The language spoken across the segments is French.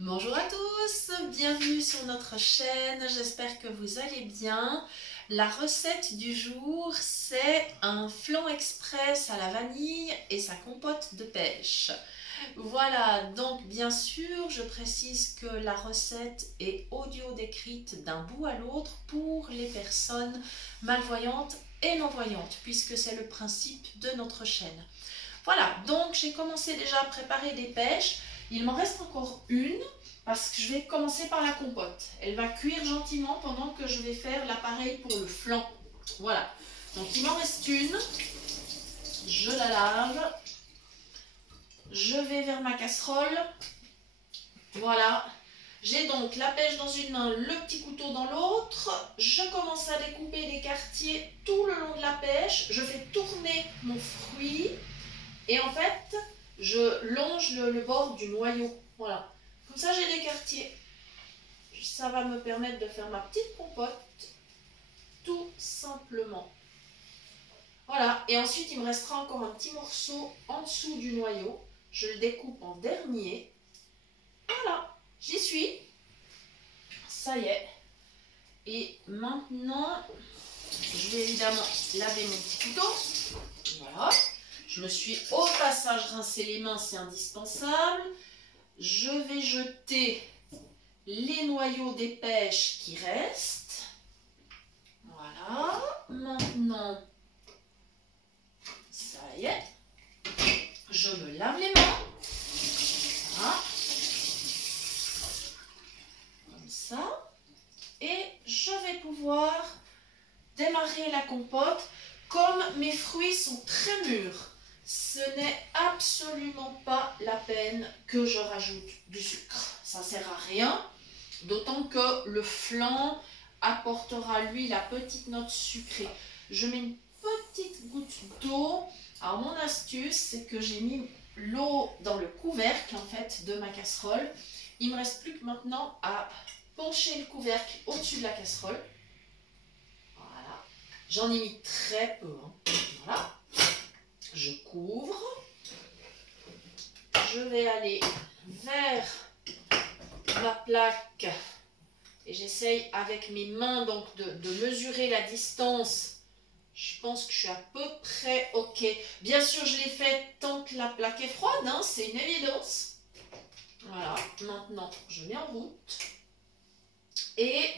Bonjour à tous, bienvenue sur notre chaîne, j'espère que vous allez bien. La recette du jour, c'est un flan express à la vanille et sa compote de pêche. Voilà, donc bien sûr, je précise que la recette est audio décrite d'un bout à l'autre pour les personnes malvoyantes et non-voyantes, puisque c'est le principe de notre chaîne. Voilà, donc j'ai commencé déjà à préparer des pêches. Il m'en reste encore une parce que je vais commencer par la compote. Elle va cuire gentiment pendant que je vais faire l'appareil pour le flan. Voilà, donc il m'en reste une. Je la lave. Je vais vers ma casserole. Voilà, j'ai donc la pêche dans une main, le petit couteau dans l'autre. Je commence à découper des quartiers tout le long de la pêche. Je fais tourner mon fruit. Et en fait, je longe le bord du noyau. Voilà. Comme ça, j'ai des quartiers. Ça va me permettre de faire ma petite compote. Tout simplement. Voilà. Et ensuite, il me restera encore un petit morceau en dessous du noyau. Je le découpe en dernier. Voilà. J'y suis. Ça y est. Et maintenant, je vais évidemment laver mon petit couteau. Voilà. Je me suis au passage rincé les mains, c'est indispensable. Je vais jeter les noyaux des pêches qui restent. Voilà. Maintenant, ça y est. Je me lave les mains. Voilà. Comme ça. Et je vais pouvoir démarrer la compote. Comme mes fruits sont très mûrs, ce n'est absolument pas la peine que je rajoute du sucre. Ça ne sert à rien, d'autant que le flan apportera lui la petite note sucrée. Je mets une petite goutte d'eau. Alors mon astuce, c'est que j'ai mis l'eau dans le couvercle en fait de ma casserole. Il ne me reste plus que maintenant à pencher le couvercle au-dessus de la casserole. Voilà. J'en ai mis très peu. Voilà. Je couvre. Je vais aller vers ma plaque et j'essaye avec mes mains donc de mesurer la distance. Je pense que je suis à peu près ok. Bien sûr, je l'ai fait tant que la plaque est froide, hein, c'est une évidence. Voilà, maintenant je mets en route. Et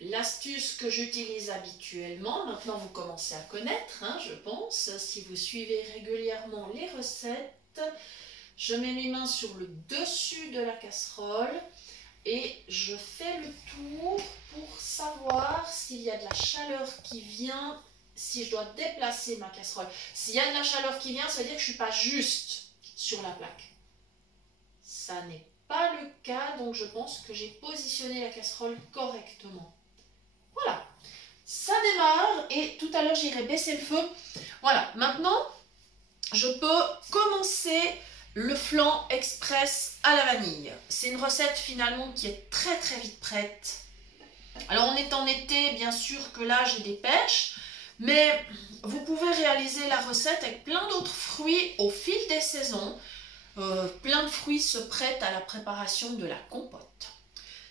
l'astuce que j'utilise habituellement, maintenant vous commencez à connaître, hein, je pense, si vous suivez régulièrement les recettes, je mets mes mains sur le dessus de la casserole et je fais le tour pour savoir s'il y a de la chaleur qui vient, si je dois déplacer ma casserole. S'il y a de la chaleur qui vient, ça veut dire que je ne suis pas juste sur la plaque. Ça n'est pas le cas, donc je pense que j'ai positionné la casserole correctement. Voilà, ça démarre et tout à l'heure j'irai baisser le feu. Voilà, maintenant je peux commencer le flan express à la vanille. C'est une recette finalement qui est très vite prête. Alors on est en été, bien sûr que là j'ai des pêches, mais vous pouvez réaliser la recette avec plein d'autres fruits au fil des saisons. Plein de fruits se prêtent à la préparation de la compote.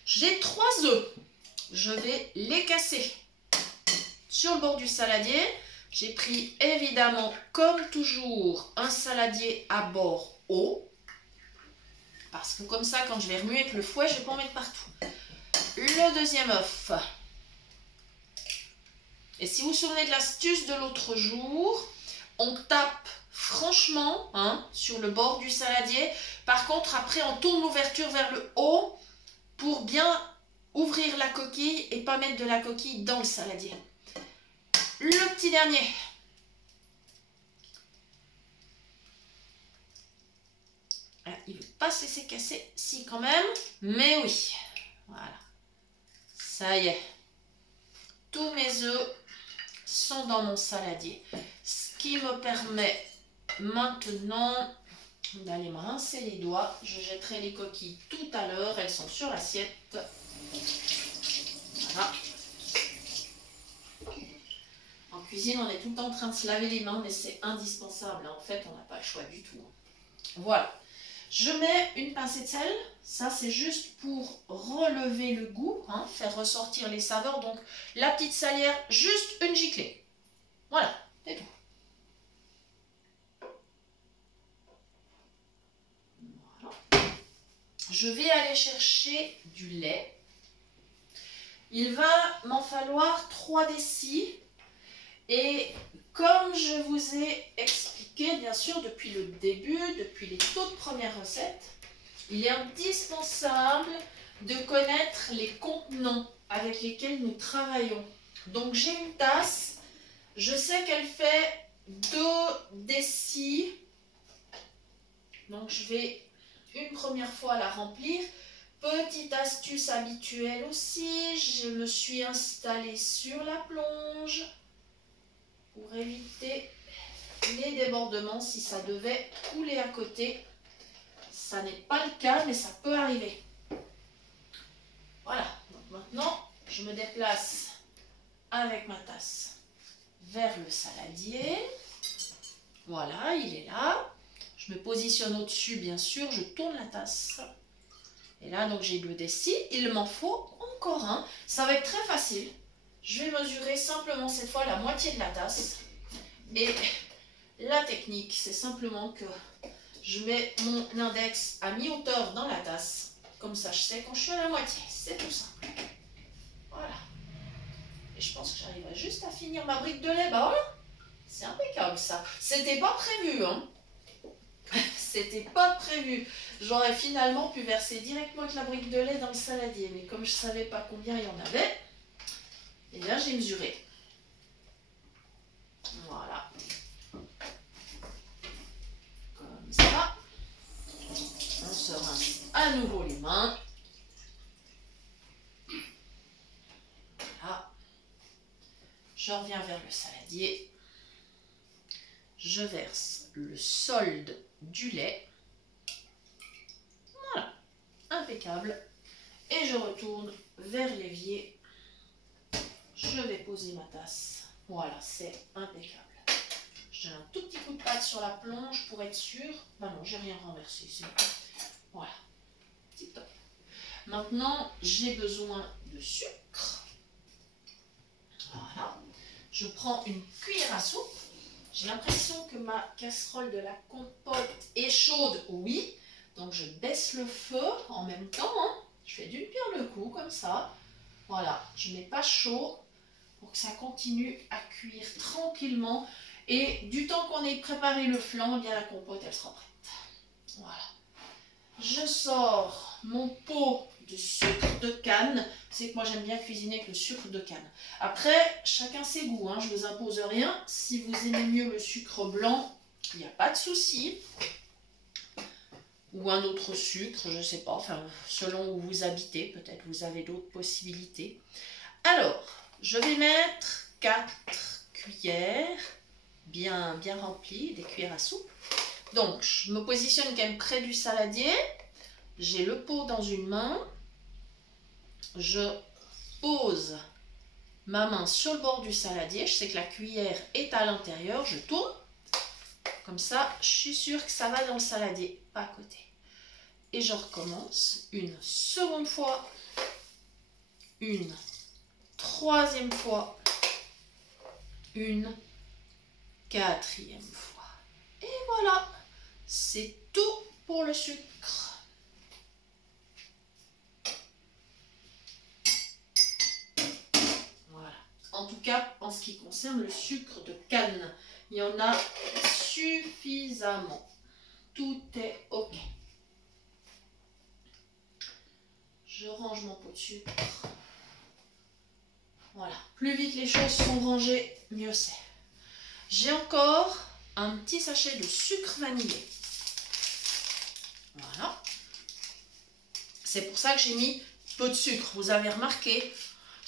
J'ai 3 œufs. Je vais les casser sur le bord du saladier. J'ai pris évidemment, comme toujours, un saladier à bord haut. Parce que comme ça, quand je vais remuer avec le fouet, je ne vais pas en mettre partout. Le deuxième œuf. Et si vous vous souvenez de l'astuce de l'autre jour, on tape franchement sur le bord du saladier. Par contre, après, on tourne l'ouverture vers le haut pour bien ouvrir la coquille et pas mettre de la coquille dans le saladier. Le petit dernier. Il ne veut pas se laisser casser, si quand même, mais oui. Voilà. Ça y est. Tous mes œufs sont dans mon saladier. Ce qui me permet maintenant d'aller me rincer les doigts. Je jetterai les coquilles tout à l'heure. Elles sont sur l'assiette. Voilà. En cuisine, on est tout le temps en train de se laver les mains, mais c'est indispensable. En fait, on n'a pas le choix du tout. Voilà. Je mets une pincée de sel, ça c'est juste pour relever le goût, hein, faire ressortir les saveurs. Donc la petite salière, juste une giclée. Voilà, c'est tout. Voilà. Je vais aller chercher du lait. Il va m'en falloir 3 décis. Et comme je vous ai expliqué, bien sûr, depuis le début, depuis les toutes premières recettes, il est indispensable de connaître les contenants avec lesquels nous travaillons. Donc j'ai une tasse, je sais qu'elle fait 2 décis. Donc je vais une première fois la remplir. Petite astuce habituelle aussi, je me suis installée sur la plonge pour éviter les débordements si ça devait couler à côté. Ça n'est pas le cas, mais ça peut arriver. Voilà, donc maintenant je me déplace avec ma tasse vers le saladier. Voilà, il est là. Je me positionne au-dessus, bien sûr, je tourne la tasse. Et là, donc j'ai 2 décis, il m'en faut encore un. Ça va être très facile. Je vais mesurer simplement cette fois la moitié de la tasse. Et la technique, c'est simplement que je mets mon index à mi-hauteur dans la tasse. Comme ça, je sais quand je suis à la moitié. C'est tout simple. Voilà. Et je pense que j'arriverai juste à finir ma brique de lait. Bah voilà. C'est impeccable ça. C'était pas prévu, hein. C'était pas prévu. J'aurais finalement pu verser directement avec la brique de lait dans le saladier. Mais comme je savais pas combien il y en avait, et bien j'ai mesuré. Voilà. Comme ça. On se rince à nouveau les mains. Voilà. Je reviens vers le saladier. Je verse le solde du lait. Voilà. Impeccable. Et je retourne vers l'évier. Je vais poser ma tasse. Voilà, c'est impeccable. Je donne un tout petit coup de patte sur la plonge pour être sûr. Ben non, j'ai rien renversé. Voilà. Tip top. Maintenant, j'ai besoin de sucre. Voilà. Je prends une cuillère à soupe. J'ai l'impression que ma casserole de la compote est chaude. Oui. Donc, je baisse le feu en même temps. Hein. Je fais d'une pierre deux coups, comme ça. Voilà. Je ne mets pas chaud pour que ça continue à cuire tranquillement. Et du temps qu'on ait préparé le flan, eh bien la compote, elle sera prête. Voilà. Je sors mon pot de sucre de canne. C'est que moi, j'aime bien cuisiner avec le sucre de canne. Après, chacun ses goûts. Hein. Je ne vous impose rien. Si vous aimez mieux le sucre blanc, il n'y a pas de souci. Ou un autre sucre, je ne sais pas. Enfin, selon où vous habitez, peut-être vous avez d'autres possibilités. Alors, je vais mettre 4 cuillères bien remplies, des cuillères à soupe. Donc, je me positionne quand même près du saladier. J'ai le pot dans une main. Je pose ma main sur le bord du saladier. Je sais que la cuillère est à l'intérieur. Je tourne. Comme ça, je suis sûre que ça va dans le saladier, pas à côté. Et je recommence une seconde fois. Une troisième fois. Une quatrième fois. Et voilà. C'est tout pour le sucre. Voilà. En tout cas, en ce qui concerne le sucre de canne, il y en a suffisamment. Tout est OK. Je range mon pot de sucre. Voilà. Plus vite les choses sont rangées, mieux c'est. J'ai encore un petit sachet de sucre vanillé. Voilà. C'est pour ça que j'ai mis peu de sucre. Vous avez remarqué,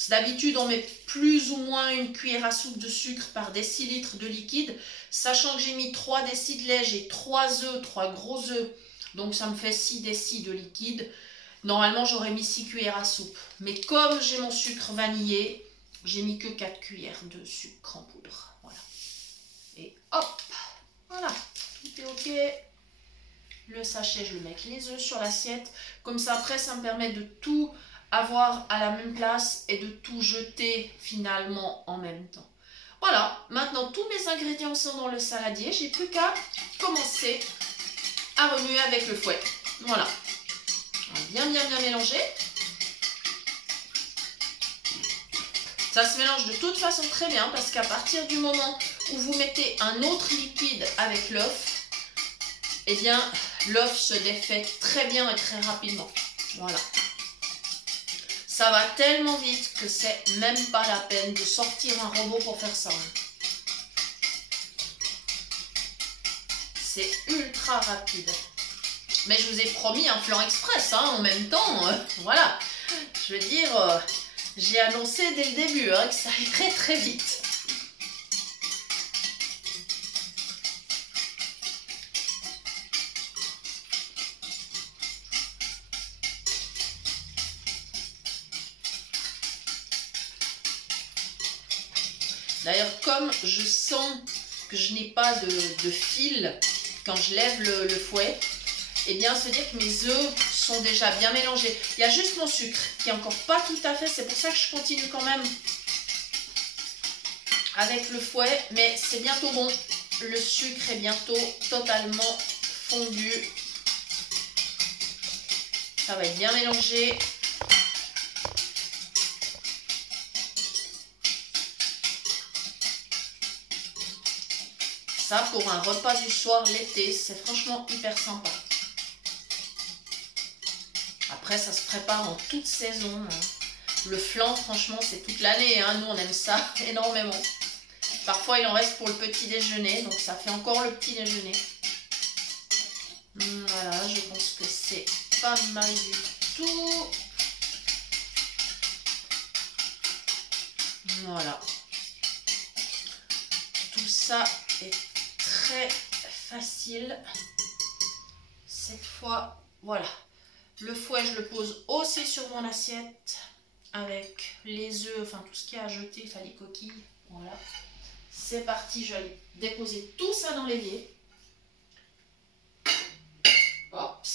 d'habitude on met plus ou moins une cuillère à soupe de sucre par décilitre de liquide. Sachant que j'ai mis 3 décis de lait, j'ai 3 œufs, 3 gros œufs. Donc ça me fait 6 décis de liquide. Normalement j'aurais mis 6 cuillères à soupe. Mais comme j'ai mon sucre vanillé, j'ai mis que 4 cuillères de sucre en poudre. Voilà. Et hop, voilà, tout est OK. le sachet, je le mets avec les œufs sur l'assiette. Comme ça, après, ça me permet de tout avoir à la même place et de tout jeter finalement en même temps. Voilà, maintenant tous mes ingrédients sont dans le saladier. J'ai plus qu'à commencer à remuer avec le fouet. Voilà. Bien mélanger. Ça se mélange de toute façon très bien parce qu'à partir du moment où vous mettez un autre liquide avec l'œuf, eh bien l'œuf se défait très bien et très rapidement. Voilà. Ça va tellement vite que c'est même pas la peine de sortir un robot pour faire ça. C'est ultra rapide. Mais je vous ai promis un flan express hein, en même temps. Voilà. Je veux dire, j'ai annoncé dès le début hein, que ça irait très vite. D'ailleurs, comme je sens que je n'ai pas de fil quand je lève le fouet, eh bien, se dire que mes œufs sont déjà bien mélangés. Il y a juste mon sucre qui n'est encore pas tout à fait, c'est pour ça que je continue quand même avec le fouet, mais c'est bientôt bon. Le sucre est bientôt totalement fondu. Ça va être bien mélangé. Ça, pour un repas du soir l'été, c'est franchement hyper sympa. Après, ça se prépare en toute saison. Le flan, franchement, c'est toute l'année. Hein. Nous, on aime ça énormément. Parfois, il en reste pour le petit déjeuner. Donc, ça fait encore le petit déjeuner. Voilà, je pense que c'est pas mal du tout. Voilà. Tout ça est très facile. Cette fois, voilà. Le fouet, je le pose aussi sur mon assiette avec les œufs, enfin tout ce qu'il y a à jeter, enfin les coquilles. Voilà. C'est parti, je vais aller déposer tout ça dans l'évier. Hop.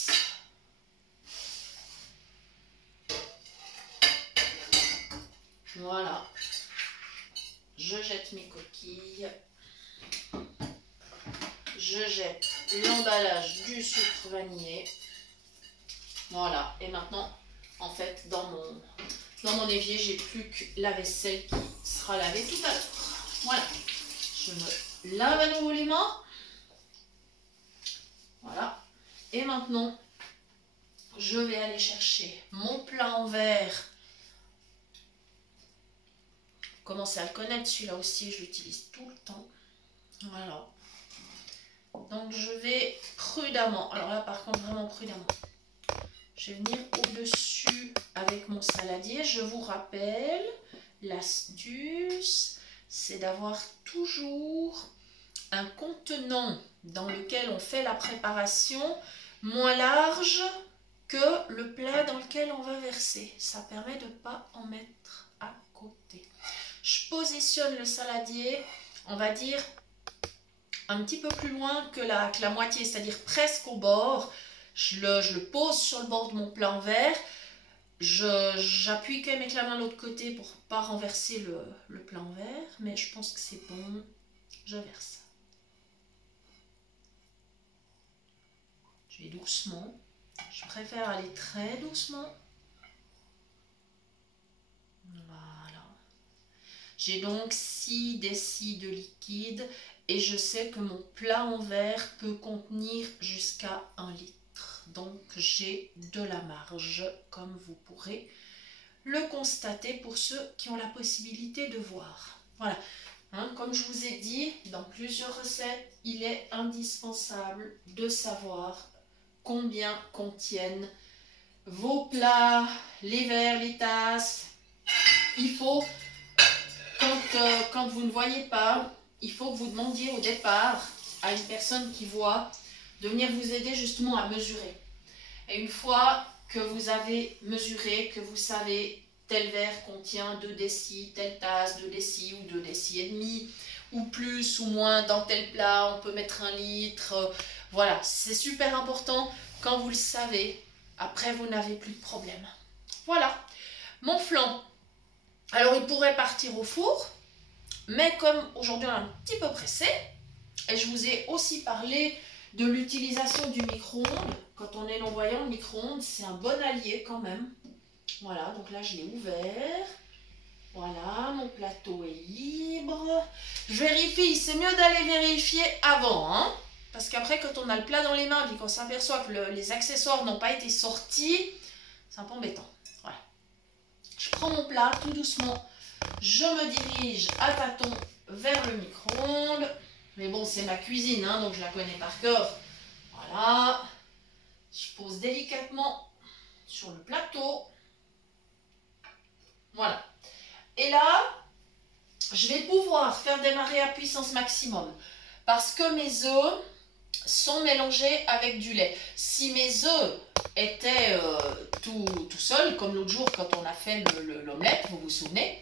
Voilà. Je jette mes coquilles. Je jette l'emballage du sucre vanillé. Voilà. Et maintenant, en fait, dans mon évier, j'ai plus que la vaisselle qui sera lavée tout à l'heure. Voilà. Je me lave à nouveau les mains. Voilà. Et maintenant, je vais aller chercher mon plat en verre. Vous commencez à le connaître, celui-là aussi, je l'utilise tout le temps. Voilà. Donc, je vais prudemment, alors là, par contre, vraiment prudemment, je vais venir au-dessus avec mon saladier. Je vous rappelle, l'astuce, c'est d'avoir toujours un contenant dans lequel on fait la préparation moins large que le plat dans lequel on va verser. Ça permet de ne pas en mettre à côté. Je positionne le saladier, on va dire, un petit peu plus loin que la moitié, c'est-à-dire presque au bord. Je le pose sur le bord de mon plat en verre. J'appuie quand même avec la main de l'autre côté pour ne pas renverser le plat en verre. Mais je pense que c'est bon. Je verse. Je vais doucement. Je préfère aller très doucement. Voilà. J'ai donc 6 décis de liquide. Et je sais que mon plat en verre peut contenir jusqu'à 1 litre. Donc j'ai de la marge, comme vous pourrez le constater pour ceux qui ont la possibilité de voir. Voilà, hein, comme je vous ai dit, dans plusieurs recettes, il est indispensable de savoir combien contiennent vos plats, les verres, les tasses. Il faut, quand vous ne voyez pas, il faut que vous demandiez au départ à une personne qui voit de venir vous aider justement à mesurer. Et une fois que vous avez mesuré, que vous savez tel verre contient 2 décis, telle tasse 2 décis ou 2 décis et demi, ou plus ou moins dans tel plat, on peut mettre 1 litre. Voilà, c'est super important. Quand vous le savez, après vous n'avez plus de problème. Voilà, mon flan. Alors il pourrait partir au four, mais comme aujourd'hui on est un petit peu pressé, et je vous ai aussi parlé de l'utilisation du micro-ondes. Quand on est non-voyant, le micro-ondes, c'est un bon allié quand même. Voilà, donc là je l'ai ouvert. Voilà, mon plateau est libre. Je vérifie, c'est mieux d'aller vérifier avant, hein, parce qu'après quand on a le plat dans les mains et qu'on s'aperçoit que les accessoires n'ont pas été sortis, c'est un peu embêtant. Voilà. Je prends mon plat tout doucement, je me dirige à tâtons vers le micro-ondes. Mais bon, c'est ma cuisine, hein, donc je la connais par cœur. Voilà. Je pose délicatement sur le plateau. Voilà. Et là, je vais pouvoir faire démarrer à puissance maximum parce que mes œufs sont mélangés avec du lait. Si mes œufs étaient tout seuls, comme l'autre jour quand on a fait l'omelette, vous vous souvenez,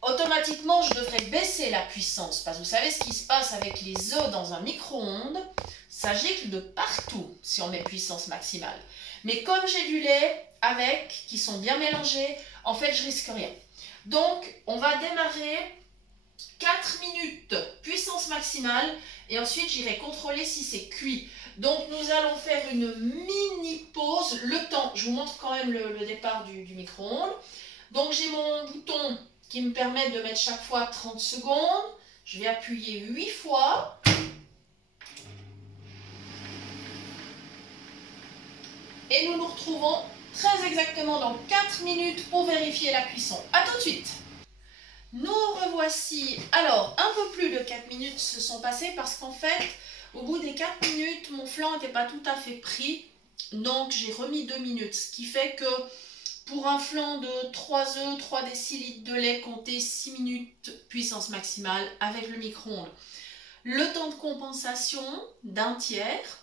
automatiquement je devrais baisser la puissance parce que vous savez ce qui se passe avec les œufs dans un micro-ondes, ça gicle de partout si on met puissance maximale. Mais comme j'ai du lait avec, qui sont bien mélangés, en fait je risque rien. Donc, on va démarrer 4 minutes, puissance maximale, et ensuite j'irai contrôler si c'est cuit. Donc, nous allons faire une mini pause, le temps, je vous montre quand même le départ du micro-ondes. Donc, j'ai mon bouton qui me permet de mettre chaque fois 30 secondes. Je vais appuyer 8 fois. Et nous nous retrouvons très exactement dans 4 minutes pour vérifier la cuisson. A tout de suite. Nous revoici. Alors, un peu plus de 4 minutes se sont passées parce qu'en fait, au bout des 4 minutes, mon flan n'était pas tout à fait pris. Donc, j'ai remis 2 minutes. Ce qui fait que pour un flan de 3 œufs, 3 décilitres de lait, comptez 6 minutes puissance maximale avec le micro-ondes. Le temps de compensation d'un tiers.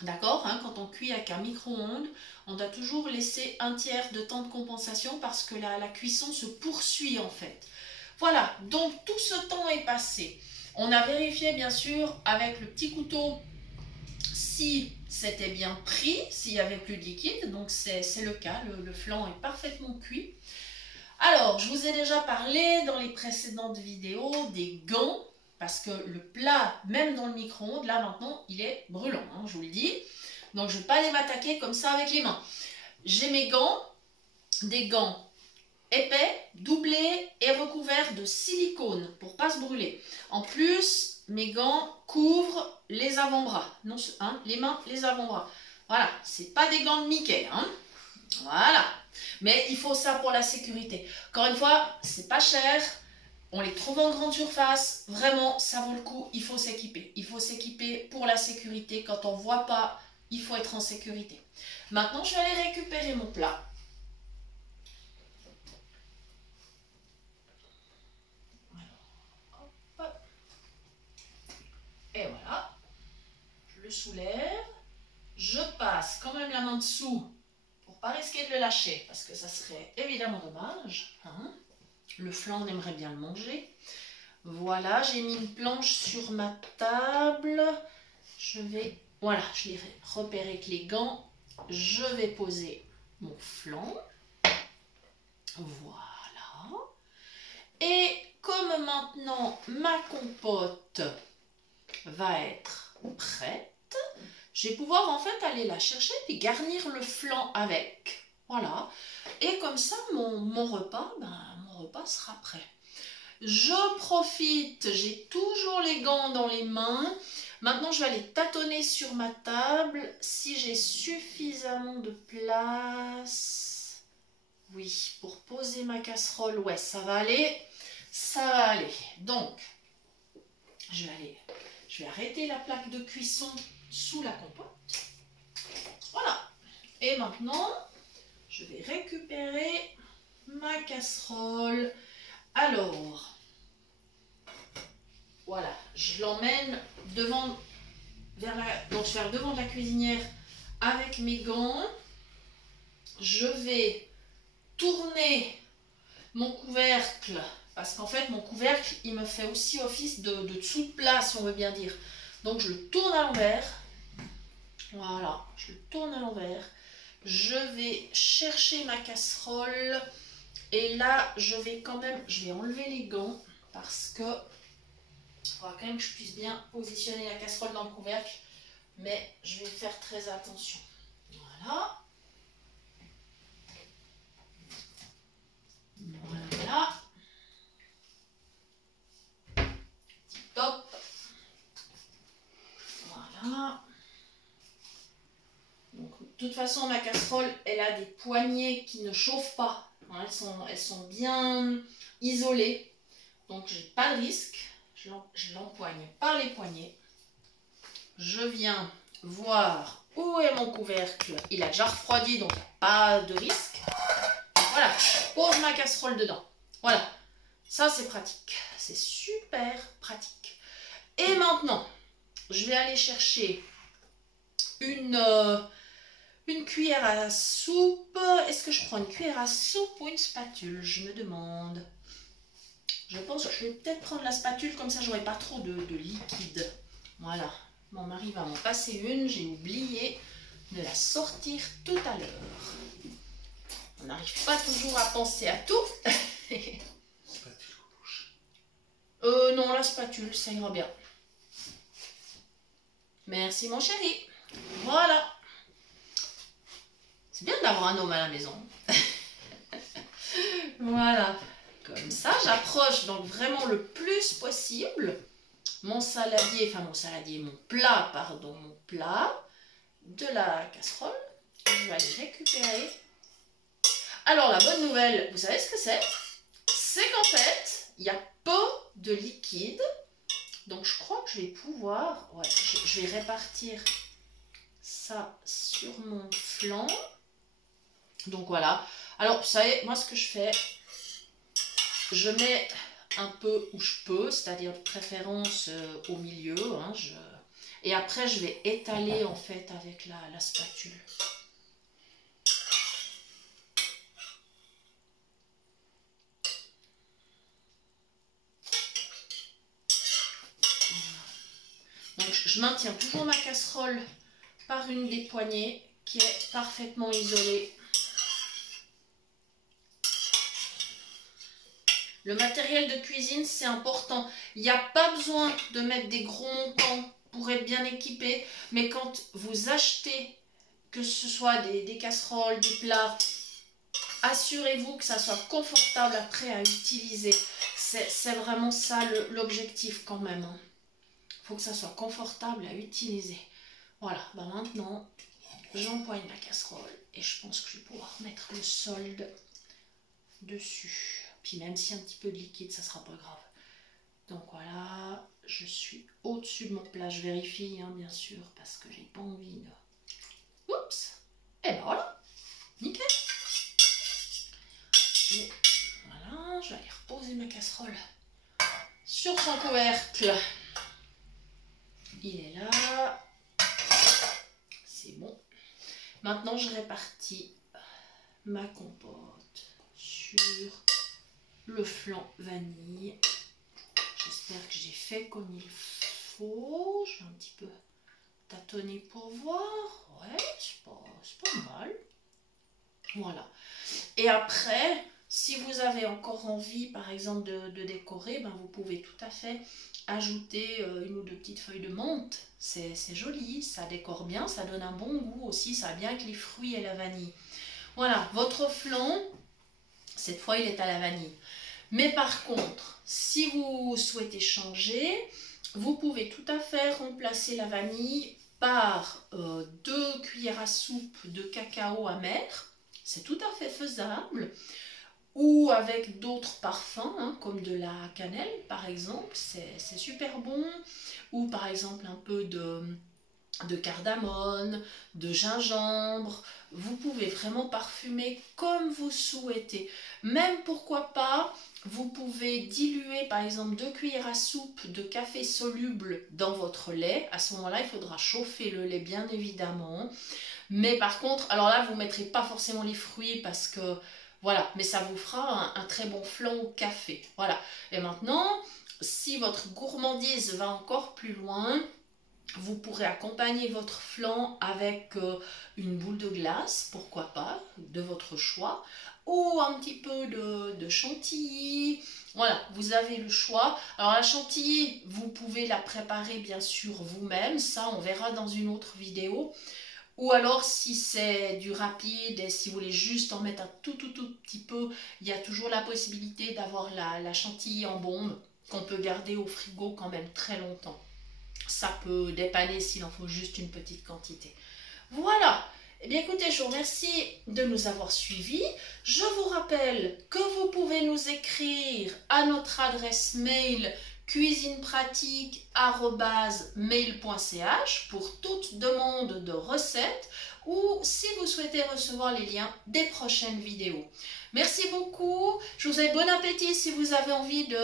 D'accord, hein, quand on cuit avec un micro-ondes, on doit toujours laisser un tiers de temps de compensation parce que la cuisson se poursuit en fait. Voilà, donc tout ce temps est passé. On a vérifié bien sûr avec le petit couteau si c'était bien pris, s'il n'y avait plus de liquide, donc c'est le cas, le flan est parfaitement cuit. Alors, je vous ai déjà parlé dans les précédentes vidéos des gants. Parce que le plat, même dans le micro-ondes, là maintenant, il est brûlant, hein, je vous le dis. Donc je ne vais pas aller m'attaquer comme ça avec les mains. J'ai mes gants, des gants épais, doublés et recouverts de silicone pour ne pas se brûler. En plus, mes gants couvrent les avant-bras. Non, hein, les mains, les avant-bras. Voilà, c'est pas des gants de Mickey. Hein. Voilà. Mais il faut ça pour la sécurité. Encore une fois, c'est pas cher. On les trouve en grande surface, vraiment ça vaut le coup, il faut s'équiper. Il faut s'équiper pour la sécurité, quand on ne voit pas, il faut être en sécurité. Maintenant je vais aller récupérer mon plat. Alors, hop. Et voilà, je le soulève, je passe quand même la main dessous pour ne pas risquer de le lâcher, parce que ça serait évidemment dommage. Hein. Le flan, on aimerait bien le manger. Voilà, j'ai mis une planche sur ma table. Voilà, je l'ai repéré avec les gants. Je vais poser mon flan. Voilà. Et comme maintenant ma compote va être prête, je vais pouvoir en fait aller la chercher et garnir le flan avec. Voilà. Et comme ça, mon repas sera prêt. Je profite, j'ai toujours les gants dans les mains. Maintenant, je vais aller tâtonner sur ma table si j'ai suffisamment de place. Oui, pour poser ma casserole, ouais, ça va aller. Ça va aller. Donc, je vais arrêter la plaque de cuisson sous la compote. Voilà. Et maintenant, je vais récupérer ma casserole. Alors, voilà, je l'emmène devant, donc je vais devant la cuisinière avec mes gants. Je vais tourner mon couvercle, parce qu'en fait mon couvercle, il me fait aussi office de dessous de plat, si on veut bien dire. Donc je le tourne à l'envers Voilà, je le tourne à l'envers. Je vais chercher ma casserole. Et là, je vais enlever les gants parce que il faudra quand même que je puisse bien positionner la casserole dans le couvercle. Mais je vais faire très attention. Voilà. Voilà. Top. Voilà. Donc, de toute façon, ma casserole, elle a des poignées qui ne chauffent pas. Elles sont bien isolées. Donc, j'ai pas de risque. Je l'empoigne par les poignets. Je viens voir où est mon couvercle. Il a déjà refroidi, donc il n'y a pas de risque. Voilà, je pose ma casserole dedans. Voilà, ça c'est pratique. C'est super pratique. Et maintenant, je vais aller chercher une cuillère à soupe. Est-ce que je prends une cuillère à soupe ou une spatule? Je me demande. Je pense que je vais peut-être prendre la spatule, comme ça j'aurai pas trop de liquide. Voilà. Mon mari va m'en passer une, j'ai oublié de la sortir tout à l'heure. On n'arrive pas toujours à penser à tout. Spatule ou bouche? Non, la spatule, ça ira bien. Merci mon chéri. Voilà. C'est bien d'avoir un homme à la maison. Voilà. Comme ça, j'approche donc vraiment le plus possible mon plat de la casserole. Je vais aller récupérer. Alors la bonne nouvelle, vous savez ce que c'est? C'est qu'en fait, il y a peu de liquide. Donc je crois que je vais pouvoir, je vais répartir ça sur mon flanc. Donc voilà. Alors vous savez, moi ce que je fais, je mets un peu où je peux, c'est-à-dire de préférence au milieu. Et après, je vais étaler en fait avec la spatule. Donc, je maintiens toujours ma casserole par une des poignées qui est parfaitement isolée. Le matériel de cuisine, c'est important. Il n'y a pas besoin de mettre des gros montants pour être bien équipé. Mais quand vous achetez, que ce soit des casseroles, des plats, assurez-vous que ça soit confortable après à utiliser. C'est vraiment ça l'objectif quand même. Il faut que ça soit confortable à utiliser. Voilà, maintenant, j'empoigne la casserole et je pense que je vais pouvoir mettre le solde dessus. Puis même si un petit peu de liquide, ça sera pas grave. Donc voilà, je suis au-dessus de mon plat. Je vérifie, bien sûr, parce que j'ai pas envie de... Oups! Et ben voilà, nickel. Et voilà, je vais aller reposer ma casserole sur son couvercle. Il est là. C'est bon. Maintenant, je répartis ma compote sur le flanc vanille. J'espère que j'ai fait comme il faut. Je vais un petit peu tâtonner pour voir. Ouais, c'est pas mal. Voilà. Et après, si vous avez encore envie, par exemple, de décorer, vous pouvez tout à fait ajouter une ou deux petites feuilles de menthe. C'est joli, ça décore bien, ça donne un bon goût aussi, ça va bien avec les fruits et la vanille. Voilà, votre flan, cette fois il est à la vanille. Mais par contre, si vous souhaitez changer, vous pouvez tout à fait remplacer la vanille par 2 cuillères à soupe de cacao amer. C'est tout à fait faisable. Ou avec d'autres parfums, comme de la cannelle par exemple, c'est super bon. Ou par exemple un peu de cardamone, de gingembre. Vous pouvez vraiment parfumer comme vous souhaitez. Même pourquoi pas, vous pouvez diluer par exemple 2 cuillères à soupe de café soluble dans votre lait. À ce moment-là, il faudra chauffer le lait bien évidemment. Mais par contre, alors là, vous ne mettrez pas forcément les fruits parce que, voilà, mais ça vous fera un très bon flan au café. Voilà. Et maintenant, si votre gourmandise va encore plus loin, Vous pourrez accompagner votre flan avec une boule de glace, pourquoi pas, de votre choix, ou un petit peu de chantilly. Voilà, vous avez le choix. Alors la chantilly, vous pouvez la préparer bien sûr vous-même, ça on verra dans une autre vidéo. Ou alors si c'est du rapide et si vous voulez juste en mettre un tout petit peu, il y a toujours la possibilité d'avoir la chantilly en bombe qu'on peut garder au frigo quand même très longtemps. Ça peut dépanner s'il en faut juste une petite quantité. Voilà. Eh bien écoutez, je vous remercie de nous avoir suivis. Je vous rappelle que vous pouvez nous écrire à notre adresse mail cuisinepratique@mail.ch pour toute demande de recettes ou si vous souhaitez recevoir les liens des prochaines vidéos. Merci beaucoup. Je vous souhaite bon appétit si vous avez envie de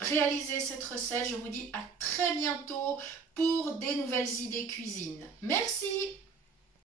réaliser cette recette. Je vous dis à très bientôt pour des nouvelles idées cuisine. Merci.